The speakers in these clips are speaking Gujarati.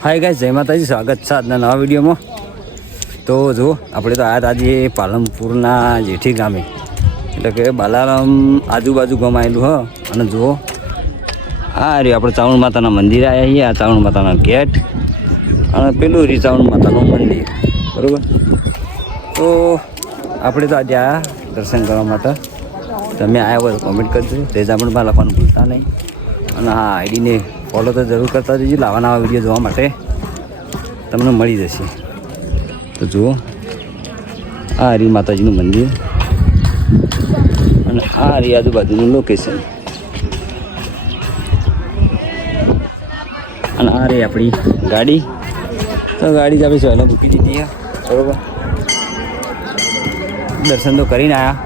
હાય ગાઈસ, જય માતાજી. સ્વાગત છે આજના નવા વિડીયોમાં. તો જો આપણે તો આયા આજે પાલનપુરના જેઠી ગામે, એટલે કે બાલારામ આજુબાજુ ગામ આવેલું હ. અને જુઓ આ રહ્યું આપણે ચાવણ માતાના મંદિર આવ્યા છીએ. આ ચાવણ માતાના ગેટ અને પેલું રહ્યું ચાવણ માતાનું મંદિર, બરાબર. તો આપણે તો આજે આવ્યા દર્શન કરવા માટે. તમે આવ્યા હોય તો કોમેન્ટ કરજો, તેજા પણ બહાર લખવાનું ભૂલતા નહીં. અને આ આઈડીને ફોલો તો જરૂર કરતા જજો. નવા નવા વિડીયો જોવા માટે તમને મળી જશે. તો જુઓ આ હરી માતાજીનું મંદિર અને આ હરી આજુબાજુનું લોકેશન. અને આ રહી આપણી ગાડી. તો ગાડી જ આપણે સહેલા મૂકી દીધી છે, બરાબર. દર્શન તો કરીને આવ્યા,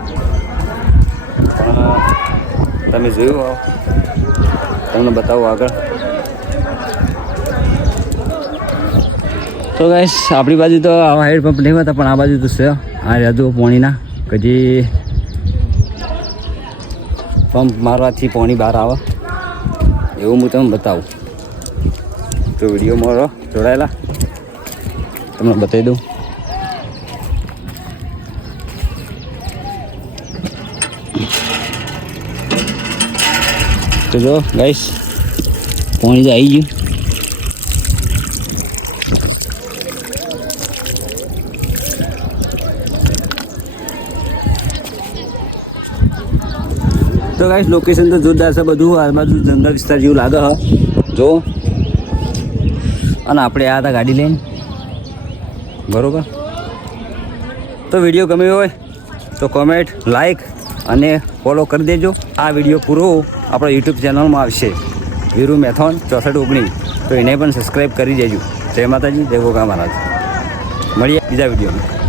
પણ તમે જોયું હો, તમને બતાવું આગળ. તો ગાઈસ આપણી બાજુ તો આવા હેડ પંપ નહીં હોતા, પણ આ બાજુ તો છે. આ રાજુ પાણીના કદી પંપ મારવાથી પાણી બહાર આવે એવું હું તમને બતાવું. તો વિડીયોમાં જોડાયેલા તમને બતાવી દઉં. તો જો ગાઈસ પાણી તો આવી ગયું. તો ગાઈસ લોકેશન તો જોરદાર છે બધું. આ બાજુ જંગલ વિસ્તાર જેવું લાગે હ, જો. અને આપણે આ હતા ગાડી લઈને, બરાબર. તો વિડીયો ગમ્યો હોય તો કોમેન્ટ, લાઈક અને ફોલો કરી દેજો. આ વિડીયો પૂરો આપણા યુટ્યુબ ચેનલમાં આવશે, વીરુ મેથોન 6419. તો એને પણ સબસ્ક્રાઈબ કરી દેજો. જય માતાજી, જય ગોગા મહારાજ. મળીએ બીજા વિડીયોમાં.